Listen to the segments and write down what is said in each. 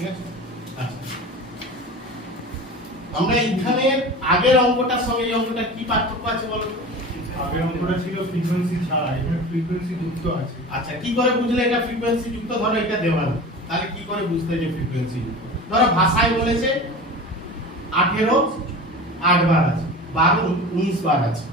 ঠিক আছে? আচ্ছা, আমরা এখানে আগের অঙ্কটার সঙ্গে এই অঙ্কটা কি পার্থক্য আছে বলো তো? আগের অঙ্কটা ছিল ফ্রিকোয়েন্সি ছাড়া, এখানে ফ্রিকোয়েন্সি যুক্ত আছে। আচ্ছা, কি করে বুঝলে এটা ফ্রিকোয়েন্সি যুক্ত? ধরো এটা দেওয়া না, তাহলে কি করে বুঝতে যে ফ্রিকোয়েন্সি যুক্ত? ধরো ভাষায় বলেছে 18 8 বার আছে, 12 19 বার আছে,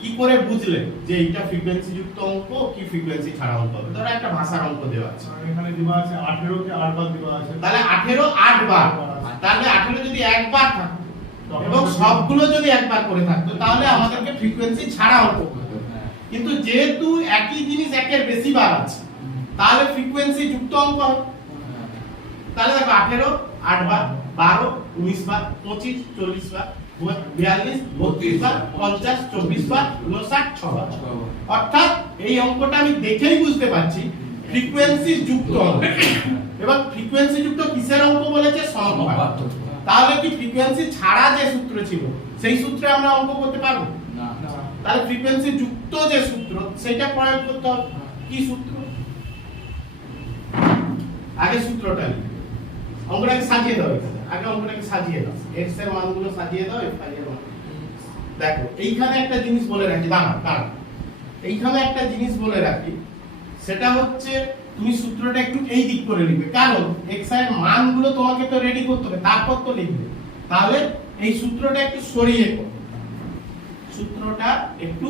কি করে বুঝলে যে এটা ফ্রিকোয়েন্সি যুক্ত অঙ্ক কি ফ্রিকোয়েন্সি ছাড়া অঙ্ক হবে? ধরো একটা ভাষার অঙ্ক দেওয়া আছে, আর এখানে দেওয়া আছে 18 কে 8 বার দেওয়া আছে, তাহলে 18 8 বার, তাহলে 18 যদি একবার থাকতো এবং সবগুলো যদি একবার করে থাকতো তাহলে আমাদেরকে ফ্রিকোয়েন্সি ছাড়া অঙ্ক করতে হতো। কিন্তু যেহেতু একই জিনিস একের বেশি বার আছে তাহলে ফ্রিকোয়েন্সি যুক্ত অঙ্ক হবে। তাহলে দেখো 18 8 বার, 12 19 বার, 25 40 বার, 42 32 বার, 50 24 বার, 59 6 বার। অর্থাৎ এই অঙ্কটা আমি দেখেই বুঝতে পারছি ফ্রিকোয়েন্সি যুক্ত অঙ্ক। এবার ফ্রিকোয়েন্সি যুক্ত কিসের অঙ্ক বলেছে? সমানুপাত। তাহলে কি ফ্রিকোয়েন্সি ছাড়া যে সূত্র ছিল সেই সূত্রে আমরা অঙ্ক করতে পারবো না। তাহলে ফ্রিকোয়েন্সি যুক্ত যে সূত্র সেটা প্রয়োগ করতে হবে। কি সূত্র? আগে সূত্রটা লিখো, অঙ্কটাকে সাজিয়ে দাও। এখানে আগে অঙ্কটাকে সাজিয়ে দাও, x এর মানগুলো সাজিয়ে দাও, f এর মান। দেখো এইখানে একটা জিনিস বলে রাখি, দাঁড়াও, এইখানে একটা জিনিস বলে রাখি, সেটা হচ্ছে তুমি সূত্রটা একটু এই দিক করে লিখবে, কারণ x এর মানগুলো তোমাকে তো রেডি করতে হবে, তারপর তো লিখবে। তাহলে এই সূত্রটা একটু সরিয়ে করো, সূত্রটা একটু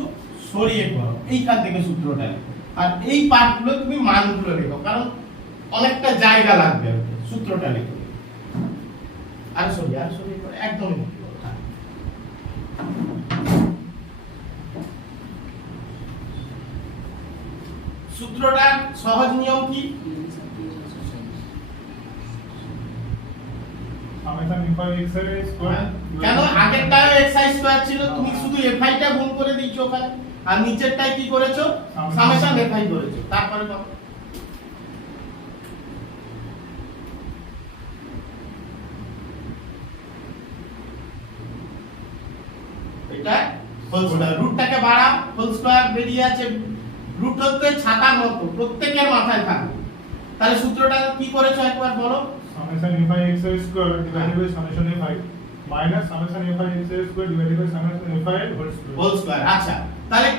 সরিয়ে করো, এইখান থেকে সূত্রটা লিখো, আর এই পার্টগুলো তুমি মানগুলো লিখো, কারণ অনেকটা জায়গা লাগবে সূত্রটা লিখো। আর সরিয়ে করো, একদম সূত্রটার সহজ নিয়ম কি? কেন আগেরটা xi স্কয়ার ছিল, তুমি শুধু fi টা গুণ করে দিয়েছো ওখানে, আর নিচেরটাই কি করেছো? সামেশন fi করেছো। তারপরে দাও, এটা হোল স্কয়ার, রুটটাকে বাড়াও, হোল স্কয়ার বেরিয়ে আছে, রুট হচ্ছে ছাতার মতো প্রত্যেকের মাথায় থাকবে। তাহলে সূত্রটা কি করেছো একবার বলো? Summation fi xi square divided by summation fi minus summation fi xi square divided by summation fi whole square. আচ্ছা, তাহলে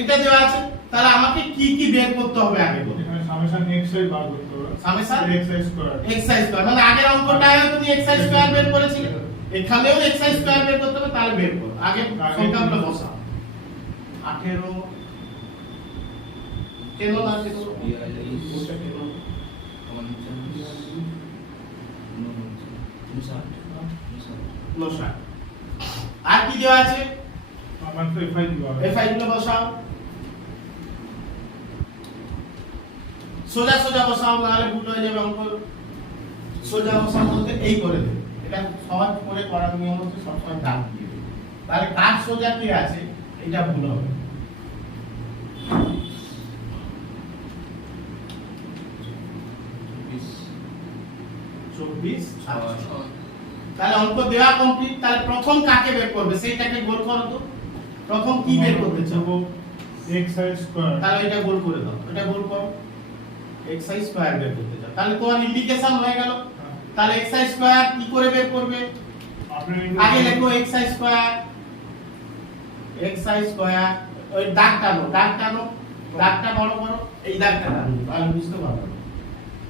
এটা দেওয়া আছে, তাহলে আমাকে কি কি বের করতে হবে আগে বলো? এখানে সামেশন xi বার করতে হবে, summation xi square, xi square, মানে আগের অঙ্কটায় তুমি xi স্কয়ার বের করেছিলে, এখানেও xi স্কয়ার বের করতে হবে, তাহলে বের করো। আগে সংখ্যাগুলো বসাও। 18 কেন না কেন বসে কেন 59। আর কি দেওয়া আছে? আমার তো fi দিবা হবে, fi গুলো বসাও, সোজা সোজা বসাও, নাহলে ভুল হয়ে যাবে অঙ্ক। সোজা বসাও বলতে এই করে দেবে, এটা সহজ করে করার নিয়ম হচ্ছে সবসময় দাগ দিয়ে দেবে, তাহলে কার সোজা কি আছে এটা ভুল হবে। তাহলে অঙ্ক দেওয়া কমপ্লিট। তাহলে প্রথম কাকে বের করবে সেইটাকে গোল করো তো। প্রথম কি বের করতে চাও? xi স্কয়ার, তাহলে এটা গোল করে দাও, এটা গোল করো, xi স্কয়ার বের করতে চাও, তাহলে তোমার ইন্ডিকেশন হয়ে গেল। তাহলে xi স্কয়ার কি করে বের করবে? আগে লেখো xi স্কয়ার, xi স্কয়ার, ওই দাগ টানো, দাগটা বড় করো, এই দাগটা টানো, তাহলে বুঝতে পারবে,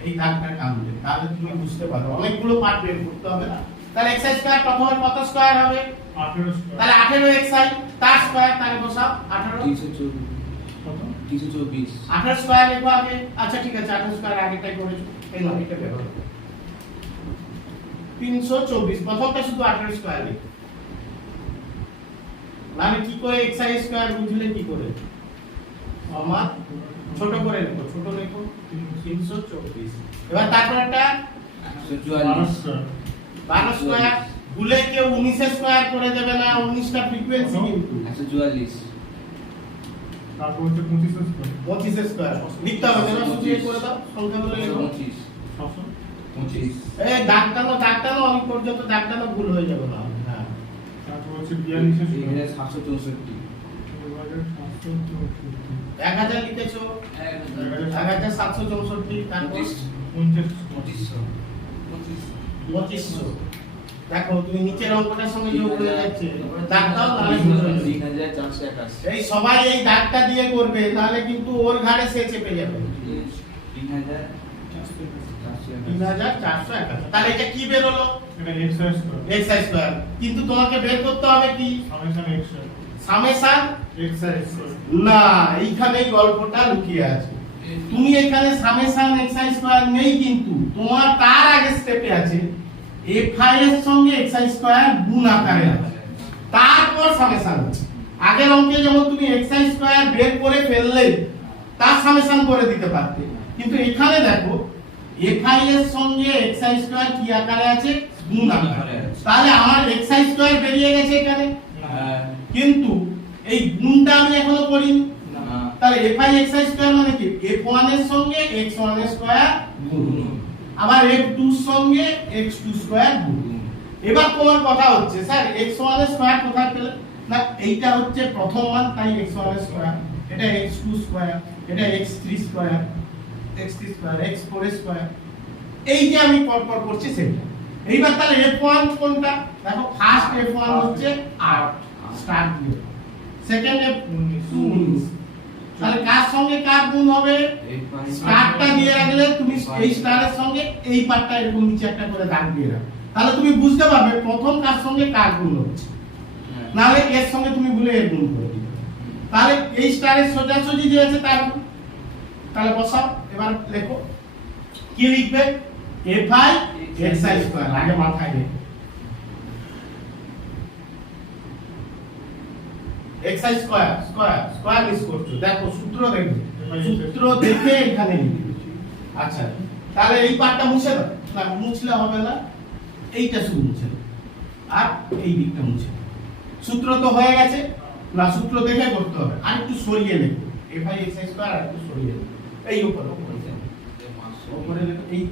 এই দাগটা টানবে, তাহলে তুমি বুঝতে পারবে, অনেকগুলো পার্ট বের করতে হবে না। তাহলে xi স্কয়ার প্রথমে কত স্কয়ার হবে? 18 স্কয়ার, তাহলে 18 xi তার স্কয়ার, তাহলে বসাও 18 324 18 স্কয়ার লেখো আগে। আচ্ছা ঠিক আছে, 18 স্কয়ার আগেটাই করেছো, এই নাও এটা বের করো, 324। প্রথমটা শুধু 18 স্কয়ার লিখো, মানে কি করে xi স্কয়ার বুঝলে কি করে? সমান ছোট করে লেখো, ছোট লেখো 324। এবার তারপরটা 12 স্কয়ার, ভুলে কেউ 19 স্কয়ার করে দেবে না, 19টা ফ্রিকোয়েন্সি কিন্তু 144, তারপর হচ্ছে 25 স্কয়ার, 25 স্কয়ার লিখতে হবে না, শুধু এই করে দাও, সংখ্যাগুলো লেখো 25, এই দাগ টানো আমি পর্যন্ত দাগ টানো, ভুল হয়ে যাবে না। হ্যাঁ, তারপর হচ্ছে 42 স্কয়ার, 764, 1000 লিখেছো, 1764, তারপর 25, 2500 দেখো তুমি নিচের অঙ্কটার সঙ্গে যোগ হয়ে যাচ্ছে দাগটাও তাহলে বুঝে যাবে। 3481 এই সবাই এই দাগটা দিয়ে করবে তাহলে কিন্তু ওর ঘাড়ে সে চেপে যাবে 3481 তাহলে এটা কি বের হলো এটা xi স্কয়ার xi স্কয়ার কিন্তু তোমাকে বের করতে হবে কি summation x summation xi square না এইখানেই গল্পটা লুকিয়ে আছে তুমি এখানে সামেশন xi স্কয়ার নেই কিন্তু তোমার তার আগে স্টেপে আছে fi এর সঙ্গে xi স্কয়ার গুণ আকারে আছে তারপর সামেশন আছে আগের অঙ্কে যেমন তুমি xi স্কয়ার বের করে ফেললে তার সামেশন করে দিতে পারতে কিন্তু এখানে দেখো fi এর সঙ্গে xi স্কয়ার কি আকারে আছে গুণ আকারে তাহলে আমার xi স্কয়ার বেরিয়ে গেছে এখানে কিন্তু এই গুণটা আমি এখনো করিনি তাহলে fi xi স্কয়ার মানে কি f1 এর সঙ্গে x1 এর স্কয়ার গুণ আবার f2 এর সঙ্গে x2 স্কয়ার গুণ এবার তোমার কথা হচ্ছে স্যার x1 এর স্কয়ার কোথায় পেলে না এইটা হচ্ছে প্রথম মান তাই x1 এর স্কয়ার এটা x2 স্কয়ার এটা x3 square x3 square x4 এর স্কয়ার এই যে আমি পরপর করছি সেটা এইবার তাহলে f1 কোনটা দেখো ফার্স্ট f1 হচ্ছে 8 স্টার্ট দিয়ে সেকেন্ড f2 তাহলে কার সঙ্গে কার গুণ হবে স্টারটা দিয়ে রাখলে তুমি এই স্টারের সঙ্গে এই পার্টটা এরকম নিচে একটা করে দাগ দিয়ে রাখো তাহলে তুমি বুঝতে পারবে প্রথম কার সঙ্গে কার গুণ হচ্ছে নাহলে এর সঙ্গে তুমি ভুলে এর গুণ করে দিবে তাহলে এই স্টারের সোজাসুজি যে আছে তার গুণ। তাহলে বসাও এবার লেখো কি লিখবে fi xi স্কয়ার আগে মাথায় রেখো xi square square square miss করছো দেখো সূত্র দেখবে সূত্র দেখে এখানে লিখবে আচ্ছা তাহলে এই পার্টটা মুছে দাও না মুছলে হবে না এইটা শুধু মুছে দাও আর এই দিকটা মুছে দাও সূত্র তো হয়ে গেছে না সূত্র দেখে করতে হবে আর একটু সরিয়ে লেখো fi xi স্কয়ার আর একটু সরিয়ে লেখো এই উপরে উপরে লেখো এই